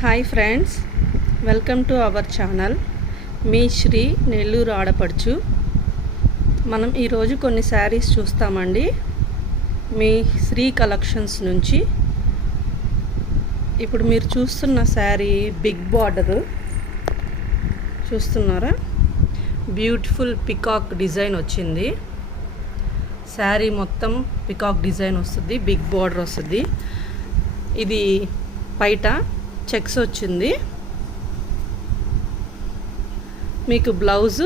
Hi friends, welcome to our channel. మీ శ్రీ నెల్లూరు ఆడపడుచు. మనం ఈరోజు కొన్ని శారీస్ చూస్తామండి. మీ శ్రీ కలెక్షన్స్ నుంచి. ఇప్పుడు మీరు చూస్తున్న శారీ బిగ్ బార్డరు చూస్తున్నారా? బ్యూటిఫుల్ పికాక్ డిజైన్ వచ్చింది. శారీ మొత్తం పికాక్ డిజైన్ వస్తుంది, బిగ్ బార్డర్ వస్తుంది. ఇది బయట చెక్స్ వచ్చింది. మీకు బ్లౌజ్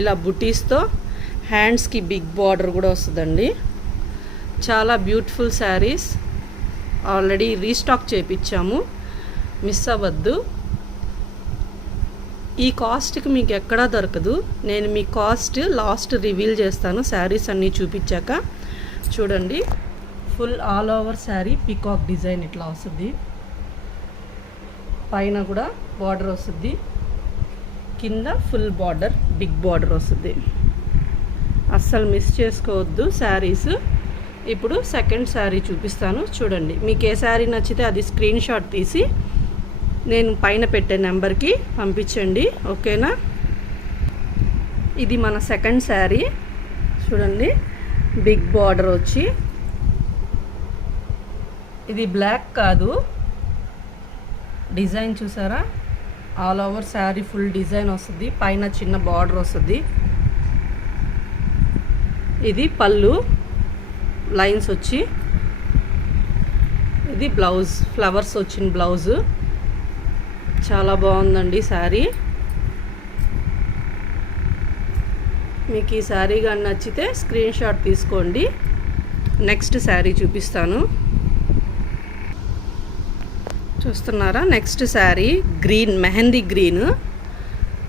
ఇలా బుటీస్తో హ్యాండ్స్కి బిగ్ బార్డర్ కూడా వస్తుందండి. చాలా బ్యూటిఫుల్ శారీస్ ఆల్రెడీ రీస్టాక్ చేయించాము, మిస్ అవ్వద్దు. ఈ కాస్ట్కి మీకు ఎక్కడా దొరకదు. నేను మీ కాస్ట్ లాస్ట్ రివీల్ చేస్తాను శారీస్ అన్నీ చూపించాక. చూడండి, full all over sari peacock design ఇట్లా వస్తుంది. పైన కూడా బార్డర్ వస్తుంది, కింద ఫుల్ బార్డర్ బిగ్ బార్డర్ వస్తుంది. అస్సలు మిస్ చేసుకోవద్దు శారీస్. ఇప్పుడు సెకండ్ శారీ చూపిస్తాను, చూడండి. మీకు ఏ శారీ నచ్చితే అది స్క్రీన్ షాట్ తీసి నేను పైన పెట్టే నెంబర్కి పంపించండి, ఓకేనా? ఇది మన సెకండ్ శారీ. చూడండి, బిగ్ బార్డర్ వచ్చి, ఇది బ్లాక్ కాదు, డిజైన్ చూసారా? All over sari full design వస్తుంది, పైన చిన్న బార్డర్ వస్తుంది. ఇది పళ్ళు లైన్స్ వచ్చి, ఇది బ్లౌజ్ ఫ్లవర్స్ వచ్చిన బ్లౌజ్. చాలా బాగుందండి శారీ. మీకు ఈ శారీ కానీ నచ్చితే స్క్రీన్ షాట్ తీసుకోండి. నెక్స్ట్ శారీ చూపిస్తాను, చూస్తున్నారా? Next sari green, mehndi green.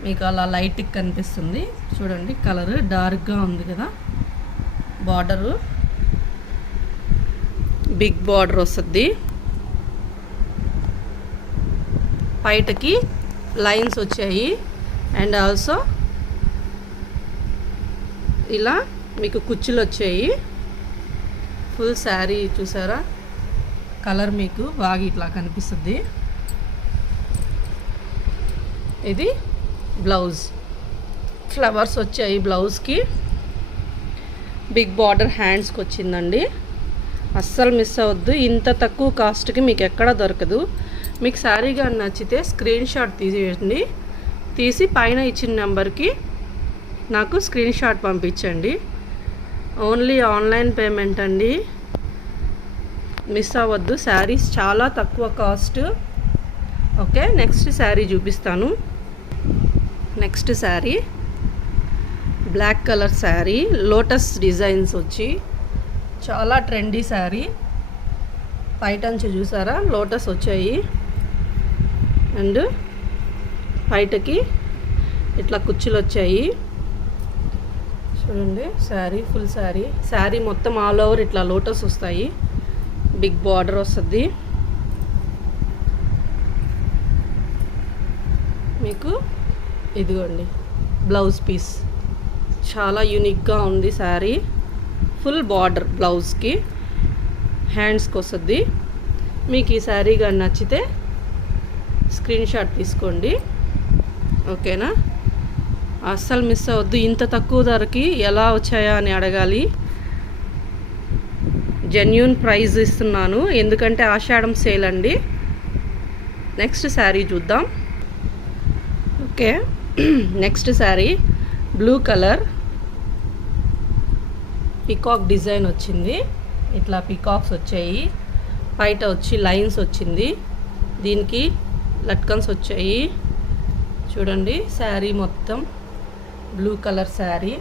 మీకు అలా లైట్గా కనిపిస్తుంది. చూడండి, కలర్ డార్క్గా ఉంది కదా. బార్డరు బిగ్ బార్డర్ వస్తుంది, బయటకి లైన్స్ వచ్చాయి. అండ్ ఆల్సో ఇలా మీకు కుచ్చులు వచ్చాయి. ఫుల్ శారీ చూసారా? కలర్ మీకు బాగా ఇట్లా కనిపిస్తుంది. ఇది బ్లౌజ్, ఫ్లవర్స్ వచ్చాయి బ్లౌజ్కి. బిగ్ బార్డర్ హ్యాండ్స్కి వచ్చిందండి. అస్సలు మిస్ అవ్వద్దు. ఇంత తక్కువ కాస్ట్కి మీకు ఎక్కడా దొరకదు. మీకు శారీ కానీ నచ్చితే స్క్రీన్ షాట్ తీసేయండి, తీసి పైన ఇచ్చిన నెంబర్కి నాకు స్క్రీన్ షాట్ పంపించండి. ఓన్లీ ఆన్లైన్ పేమెంట్ అండి, మిస్ అవ్వద్దు. శారీస్ చాలా తక్కువ కాస్ట్. ఓకే, నెక్స్ట్ శారీ చూపిస్తాను. Next sari black colour sari, lotus designs వచ్చి చాలా ట్రెండీ శారీ. పైటంచు చూసారా? లోటస్ వచ్చాయి. అండ్ బయటకి ఇట్లా కుచ్చులు వచ్చాయి. చూడండి, శారీ ఫుల్ శారీ. శారీ మొత్తం ఆల్ ఓవర్ ఇట్లా లోటస్ వస్తాయి, బిగ్ బార్డర్ వస్తుంది. మీకు ఇదిగోండి బ్లౌజ్ పీస్, చాలా యూనిక్గా ఉంది శారీ. ఫుల్ బార్డర్ బ్లౌజ్కి, హ్యాండ్స్కి వస్తుంది. మీకు ఈ శారీ కానీ నచ్చితే స్క్రీన్ షాట్ తీసుకోండి, ఓకేనా? అస్సలు మిస్ అవ్వద్దు. ఇంత తక్కువ ధరకి ఎలా వచ్చాయా అని అడగాలి. జెన్యూన్ ప్రైజ్ ఇస్తున్నాను, ఎందుకంటే ఆషాఢం సేల్ అండి. నెక్స్ట్ శారీ చూద్దాం. Okay, next sari blue colour peacock design వచ్చింది. ఇట్లా పికాక్స్ వచ్చాయి, బయట వచ్చి లైన్స్ వచ్చింది. దీనికి లట్కన్స్ వచ్చాయి. చూడండి, శారీ మొత్తం blue colour sari.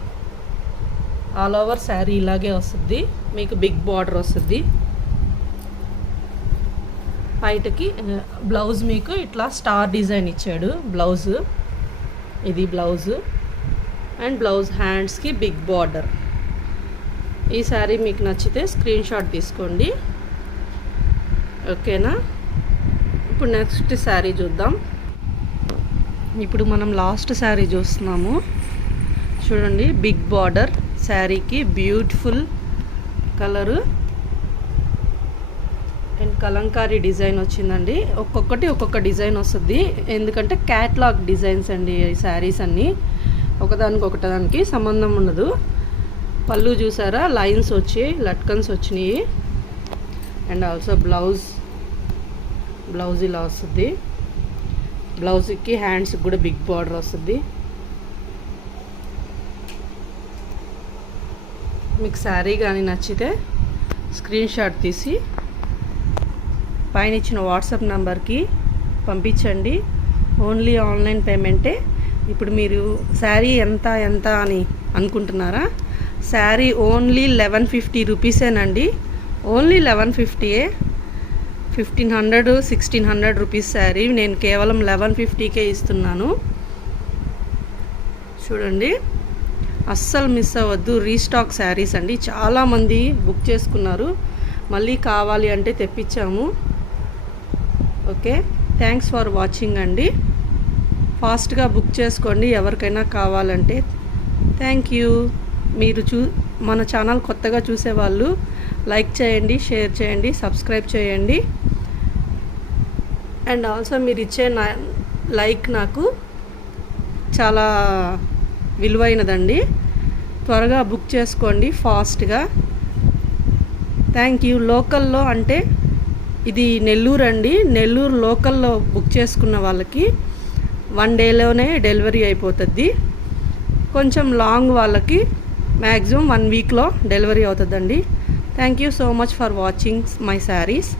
All over sari ఇలాగే వస్తుంది. మీకు బిగ్ బార్డర్ వస్తుంది. బయటకి బ్లౌజ్ మీకు ఇట్లా స్టార్ డిజైన్ ఇచ్చాడు బ్లౌజ్. ఇది బ్లౌజ్. అండ్ బ్లౌజ్ హ్యాండ్స్కి బిగ్ బార్డర్. ఈ శారీ మీకు నచ్చితే స్క్రీన్ షాట్ తీసుకోండి, ఓకేనా? ఇప్పుడు నెక్స్ట్ శారీ చూద్దాం. ఇప్పుడు మనం లాస్ట్ శారీ చూస్తున్నాము. చూడండి, బిగ్ బార్డర్ శారీకి beautiful colour. And Kalamkari design వచ్చిందండి. ఒక్కొక్కటి ఒక్కొక్క డిజైన్ వస్తుంది, ఎందుకంటే క్యాట్లాగ్ డిజైన్స్ అండి ఈ శారీస్ అన్నీ. ఒకదానికి సంబంధం ఉండదు. పళ్ళు చూసారా, లైన్స్ వచ్చి లట్కన్స్ వచ్చినాయి. అండ్ ఆల్సో బ్లౌజ్ ఇలా వస్తుంది. బ్లౌజ్కి హ్యాండ్స్కి కూడా బిగ్ బార్డర్ వస్తుంది. మీకు శారీ కానీ నచ్చితే స్క్రీన్ షాట్ తీసి పైన ఇచ్చిన వాట్సాప్ నెంబర్కి పంపించండి. ఓన్లీ ఆన్లైన్ పేమెంటే. ఇప్పుడు మీరు శారీ ఎంత అని అనుకుంటున్నారా? శారీ ఓన్లీ 1150 రూపీసేనండి. ఓన్లీ 1150ఏ. 1500 1600 రూపీస్ శారీ నేను కేవలం 1150కే ఇస్తున్నాను. చూడండి, అస్సలు మిస్ అవ్వద్దు. రీస్టాక్ శారీస్ అండి, చాలామంది బుక్ చేసుకున్నారు. మళ్ళీ కావాలి అంటే తెప్పించాము. ఓకే, థ్యాంక్స్ ఫర్ వాచింగ్ అండి. ఫాస్ట్గా బుక్ చేసుకోండి ఎవరికైనా కావాలంటే. Thank you. మీరు మన ఛానల్ కొత్తగా చూసేవాళ్ళు లైక్ చేయండి, షేర్ చేయండి, సబ్స్క్రైబ్ చేయండి. అండ్ ఆల్సో మీరు ఇచ్చే లైక్ నాకు చాలా విలువైనదండి. త్వరగా బుక్ చేసుకోండి ఫాస్ట్గా. Thank you. లోకల్లో అంటే ఇది నెల్లూరు అండి. నెల్లూరు లోకల్లో బుక్ చేసుకున్న వాళ్ళకి 1 డేలోనే డెలివరీ అయిపోతుంది. కొంచెం లాంగ్ వాళ్ళకి మ్యాక్సిమం 1 వీక్లో డెలివరీ అవుతుందండి. Thank you so much for watching my saris.